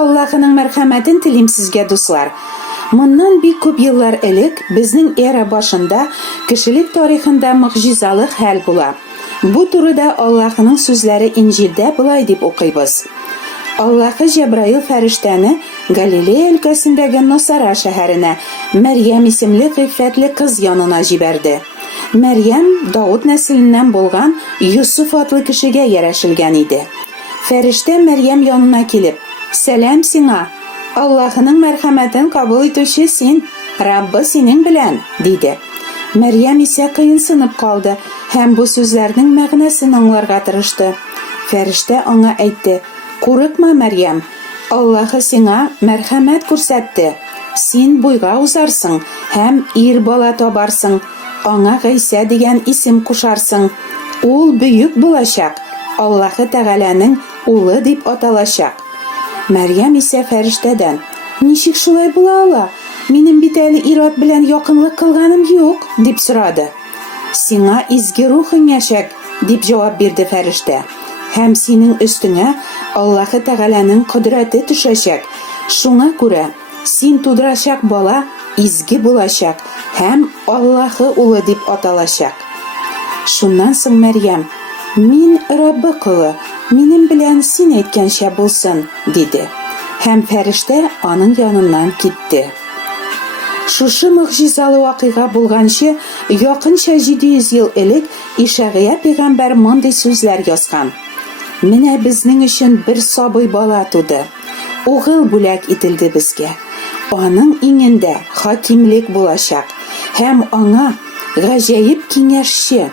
Аллаһының мәрхәмәтен телим сезгә, дуслар. Моннан бик күп еллар элек безнең эра башында кешелек тарихында мөгъҗизалы хәл була. Бу турыда Аллаһның сүзләре Инҗилдә булай дип укыйбыз. Аллаһы Җәбраил фәрештәне Галилея өлкәсендәге Насара шәһәренә Мәрьям исемле гыйффәтле кыз янына җибәрде. Мәрьям Дауд нәселеннән булган Юсуф атлы кешегә ярәшелгән иде. Фәрештә Мәрьям янына килеп: "Сәлам сиңа, Аллаһның мәрхәмәтен кабул итүче син, Раббы синең белән", диде. Мәрьям исә кыенсынып калды һәм бу сүзләрнең мәгънәсен аңларга тырышты. Фәрештә аңа әйтте: "Курыкма, Мәрьям, Аллаһы сиңа мәрхәмәт күрсәтте. Син буйга узарсың һәм ир бала табарсың. Аңа Гыйса дигән исем кушарсың. Ул бөек булачак, Аллаһы Тәгаләнең улы дип аталачак". Мәрьям исә фәрештәдән: "Ничек шулай була ала? Минем бит әле ир-ат белән якынлык кылганым юк", дип сорады. "Сиңа изге рухың яшәк", дип җавап бирде фәрештә. "Һәм синең өстеңә Аллаһы Тәгаләнең кодрәте төшәчәк. Шуңа күрә син тудырачак бала изге булачак һәм Аллаһы улы дип аталачак". Шуннан соң Мәрьям: "Мин Раббы кулы, минем белән син әйткәнчә булсын", диде. Һәм фәрештә аның яныннан китте. Шушы мөгъҗизалы вакыйга булганчы якынча 700 ел элек Ишәгыя пәйгамбәр мондый сүзләр язган: "Менә безнең өчен бер сабый бала туды. Угыл бүләк ителде безгә. Аның иңендә хакимлек булачак һәм аңа гаҗәеп киңәшче,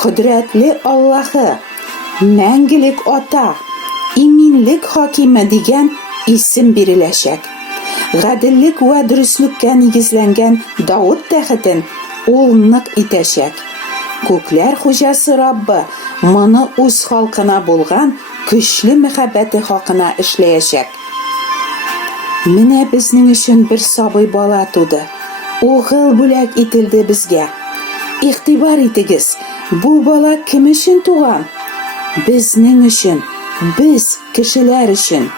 кодрәтле Аллаһы, мәңгелек ата, иминлек хакиме дигән исем биреләчәк. Гаделлек вә дөреслеккә нигезләнгән Дауд тәхетен ул нык итәчәк. Күкләр хуҗасы Раббы моны үз халкына булган көчле мәхәббәте хакына эшләячәк. Менә безнең өчен бер сабый бала туды. Угыл бүләк ителде безгә. Игътибар итегез, бу бала кем өчен туган? Безнең өчен, без кешеләр өчен.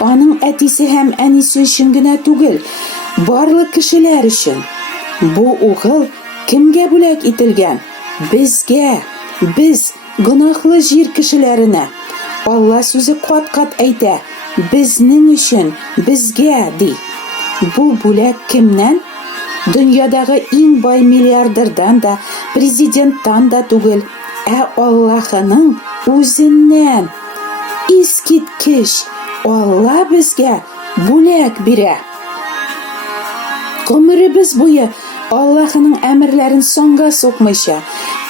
Аның әтисе һәм әнисе өчен генә түгел, барлык кешеләр өчен. Бу угыл кемгә бүләк ителгән? Безгә, без гөнаһлы җир кешеләренә. Алла сүзе кат-кат әйтә: безнең өчен, безгә, ди. Бу бүләк кемнән? Дөньядагы иң бай миллиардердан да, президенттан да түгел, Аллаһының үзеннән. Искиткеч, Алла безгә бүләк бирә. Гомеребез буе Аллаһының әмерләрен соңга сукмыйча,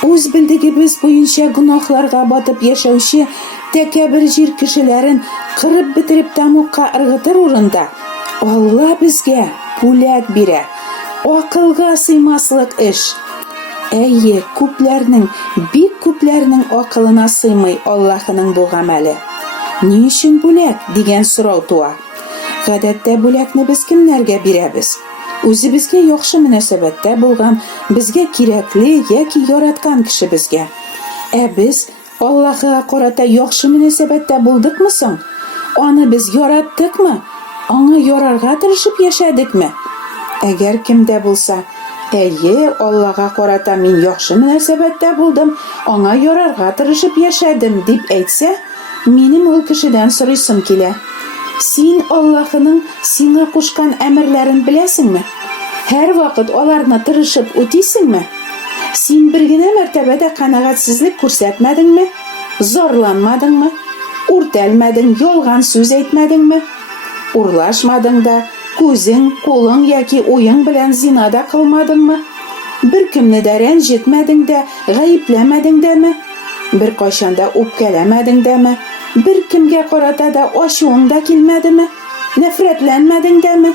үз билдегебез буенча гөнаһларга батып яшәүче тәкәббер җир кешеләрен кырып бетереп тамукка ыргытыр урында, Алла безгә бүләк бирә. Акылга сыймаслык эш. Әйе, күпләрнең, бик күпләрнең акылына сыймый Аллаһының бу гамәле. Ни өчен бүләк дигән сорау туа. Гадәттә бүләкне без кемнәргә бирәбез? Үзебезгә яхшы мөнәсәбәттә булган, безгә кирәкле яки яраткан кешебезгә. Без Аллаһка карата яхшы мөнәсәбәттә булдыкмы соң? Аны без яраттыкмы? Аңа ярарга тырышып яшәдекме? Әгәр кемдә булса: "Әйе, Аллаһка карата мин яхшы мөнәсәбәттә булдым, аңа ярарга тырышып яшәдем", дип әйтсә, минем ул кешедән сорыйсым килә: "Син Аллаһының сиңа кушкан әмерләрен беләсеңме? Һәр вакыт аларны тырышып үтисеңме? Син бер генә мәртәбәдә канәгатьсезлек күрсәтмәдеңме? Зарланмадыңмы? Үртәлмәдең, ялган сүз әйтмәдеңме? Урлашмадың да, күзең, кулың яки уең белән зинада кылмадыңмы? Бер кемне дә рәнҗетмәдең дә, гаепләмәдең дәме? Бер кайчанда үпкәләмәдең дәме? Бер кемгә карата да ачуың да килмәдеме? Нәфрәтләнмәдең дәме?"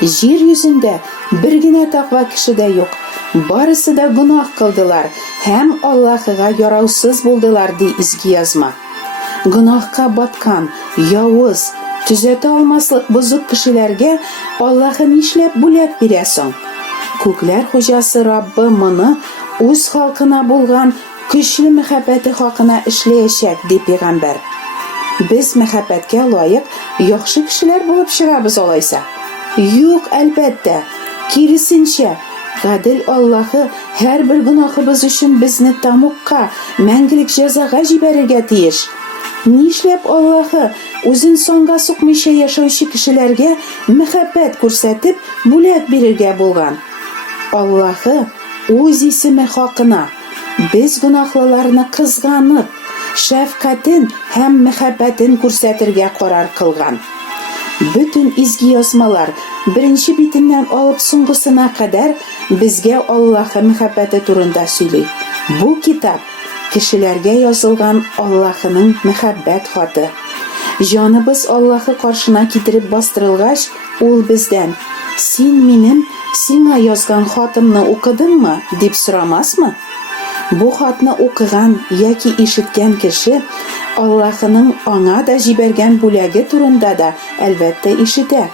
Җир йөзендә бер генә тақва кеше дә юк. Барысы да гөнаһ кылдылар һәм Аллаһыга яраусыз булдылар, ди изге язма. Гөнаһка баткан, явыз, төзәтә алмаслык бозык кешеләргә Аллаһы нишләп бүләк бирә соң? Күкләр хуҗасы Раббы моны үз халкына булган көчле мәхәббәте хакына эшләячәк, ди пәйгамбәр. Biz мәхәббәткә лайык яхшы кешеләр булып чыгабыз алайса? Юк, әлбәттә. Киресенчә, гадел Аллаһы һәрбер гөнаһыбыз өчен безне тамукка, мәңгелек җәзага җибәрергә тиеш. Нишләп Аллаһы үзен санга сукмыйча яшәүче кешеләргә мәхәббәт күрсәтеп бүләк бирергә булган? Аллаһы үз исеме хакына без гөнаһлыларны кызганып, шәфкатен һәм мәхәббәтен күрсәтергә карар кылган. Бүтән изге язмалар беренче битеннән алып соңгысына кадәр безгә Аллаһы мәхәббәте турында сөйли. Бу китап кешеләргә язылган Аллаһының мәхәббәт хаты. Җаныбыз Аллаһы каршына китереп бастырылгач, ул бездән: "Син минем сиңа язган хатымны укыдыңмы?" дип сорамасмы? Бу хатны укыган яки ишеткән кеше Аллаһының аңа да җибәргән бүләге турында да әлбәттә ишетә.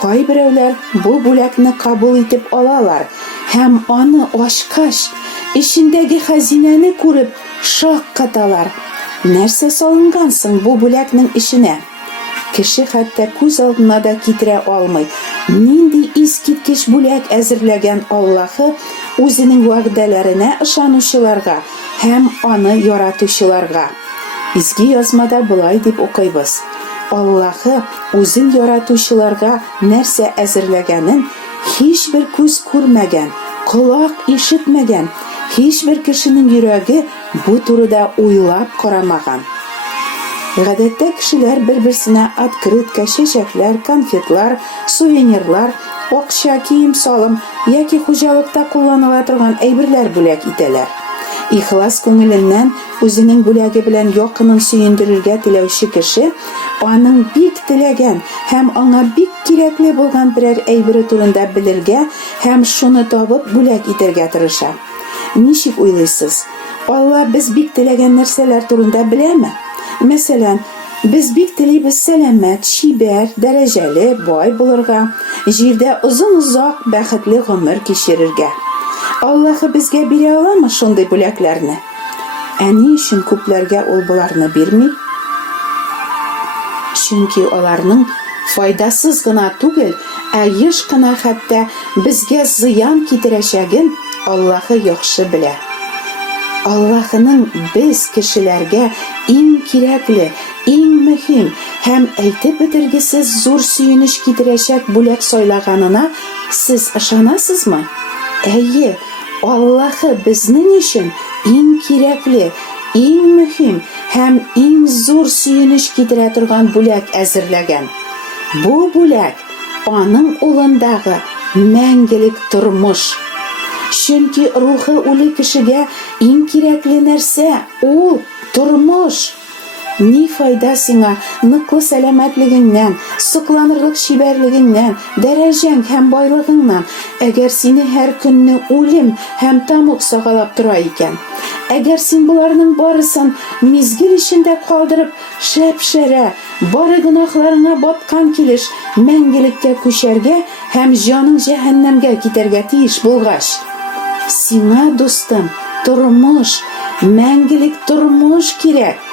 Кайберәүләр бу бүләкне кабул итеп алалар һәм аны ачкач, ишендәге хәзинәне күреп шаккаталар. Нәрсә салынган соң бу бүләкнең ишенә? Кеше хәтта күз алдына да китерә алмый. Нинди искиткеч бүләк әзерләгән Аллаһы үзенең вәгъдәләренә ышанучыларга һәм аны яратучыларга. Изге язмада булай дип укыйбыз: Аллаһы үзен яратучыларга нәрсә әзерләгәнен һичбер күз күрмәгән, колак ишетмәгән, һичбер кешенең йөрәге бу турыда уйлап карамаган. Гадәттә кешеләр бер-берсенә открытка, чәчәкләр, конфетлар, сувенирлар, акча, кием-салым яки хуҗалыкта кулланыла торган әйберләр бүләк итәләр. Ихлас күңеленнән үзенең бүләге белән якынын сөендерергә теләүче кеше аның бик теләгән һәм аңа бик кирәкле булган берәр әйбере турында белергә һәм шуны табып бүләк итәргә тырыша. Ничек уйлыйсыз? Алла без бик теләгән нәрсәләр турында беләме? Мәсәлән, без бик телибез сәламәт, чибәр, дәрәҗәле, бай булырга, җирдә озын-озак бәхетле гомер кичерергә. Аллаһы безгә бирә аламы шундый бүләкләрне? Ни өчен күпләргә ул буларны бирми? Чөнки аларның файдасыз гына түгел, еш кына хәтта безгә зыян китерәчәген Аллаһы яхшы белә. Аллаһының без кешеләргә иң кирәкле, иң мөһим һәм әйтеп бетергесез зур сөенеч китерәчәк бүләк сайлаганына сез ышанасызмы? Әйе, Аллаһы безнең өчен иң кирәкле, иң мөһим һәм иң зур сөенеч китерә торган бүләк әзерләгән. Бу бүләк аның улындагы мәңгелек тормыш. Чөнки рухы үле кешегә иң кирәкле нәрсә ул тормыш. Ни файда сиңа ныклы сәламәтлегеңнән, сокланырлык чибәрлегеңнән, дәрәҗәң һәм байлыгыңнан, әгәр сине һәр көнне үлем һәм тамук сагалап тора икән? Әгәр син буларның барысын мизгел эчендә калдырып, шәп-шәрә, бары гөнаһларыңа баткан килеш мәңгелеккә күчәргә һәм җаның җәһәннәмгә китәргә тиеш булгач, сиңа, дустым, тормыш, мәңгелек тормыш кирәк.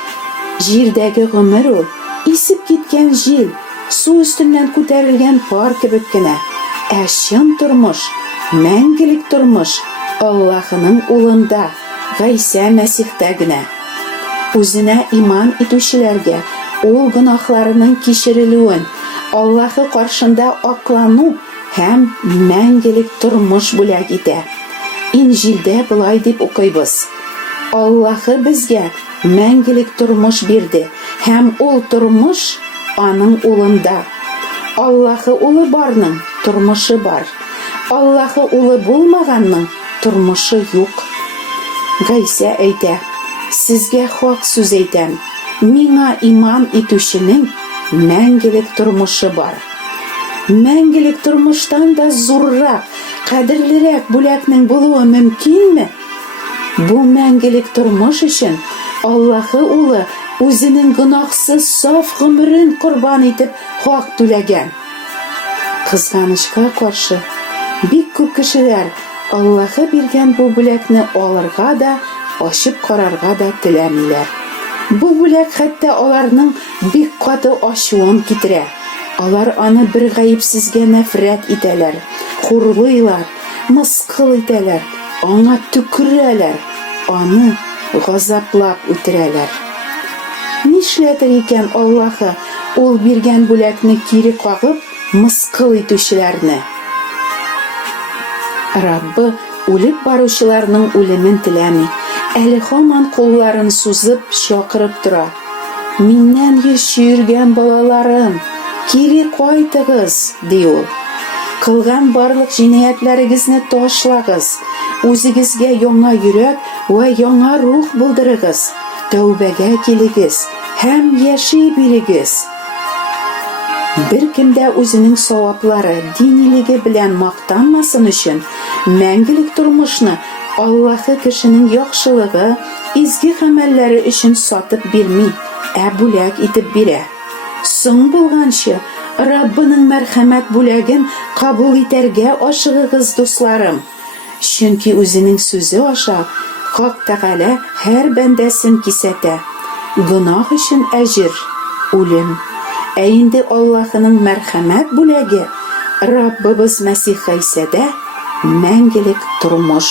Җирдәге гомер ул исеп киткән җил, су өстеннән күтәрелгән пар кебек кенә. Чын тормыш, мәңгелек тормыш Аллаһының улында, Гайса Мәсихтә генә. Үзенә иман итүчеләргә ул гөнаһларының кичерелүен, Аллаһы каршында аклану һәм мәңгелек тормыш бүләк итә. Инҗилдә булай дип укыйбыз: Аллаһы безгә мәңгелек тормыш бирде һәм ул тормыш аның улында. Аллаһы улы барның тормышы бар. Аллаһы улы булмаганның тормышы юк. Гайса әйтә: Сезгә хак сүз әйтәм. Миңа иман итүченең мәңгелек тормышы бар. Мәңгелек тормыштан да зуррак, кадерлерәк бүләкнең булуы мөмкинме? Бу мәңгелек тормыш өчен Аллаһы улы үзенең гөнаһсыз саф гомерен курбан итеп хак түләгән. Кызганычка каршы, бик күп кешеләр Аллаһы биргән бу бүләкне алырга да, ачып карарга да теләмиләр. Бу бүләк хәтта аларның бик каты ачуын китерә. Алар аны бер гаепсезгә нәфрәт итәләр, хурлыйлар, мыскыл итәләр, аңа төкерәләр, аны газаплап үтерәләр. Нишләтер икән Аллаһы ул биргән бүләкне кире кагып, мыскыл итүчеләрне? Раббы үлеп баручыларның үлемен теләми, әле һаман кулларын сузып чакырып тора. Миннән яшергән балаларым, кире кайтыгыз, ди ул. Кылган барлык җинаятләрегезне ташлагыз, үзегезгә яңа йөрәк ва яңа рух булдырыгыз, тәүбәгә килегез һәм яши бирегез. Беркем дә үзенең саваплары, динилеге белән мактанмасын өчен, мәңгелек тормышны Аллаһы кешенең яхшылыгы, изге гамәлләре өчен сатып бирми, бүләк итеп бирә. Соң булганчы, Раббының мәрхәмәт бүләген кабул итәргә ашыгыгыз, дусларым. Чөнки үзенең сүзе аша Хак Тәгалә һәр бәндәсен кисәтә. Гөнаһ өчен әҗир үлем. Инде Аллаһының мәрхәмәт бүләге Раббыбыз Мәсих Гыйсада мәңгелек тормыш.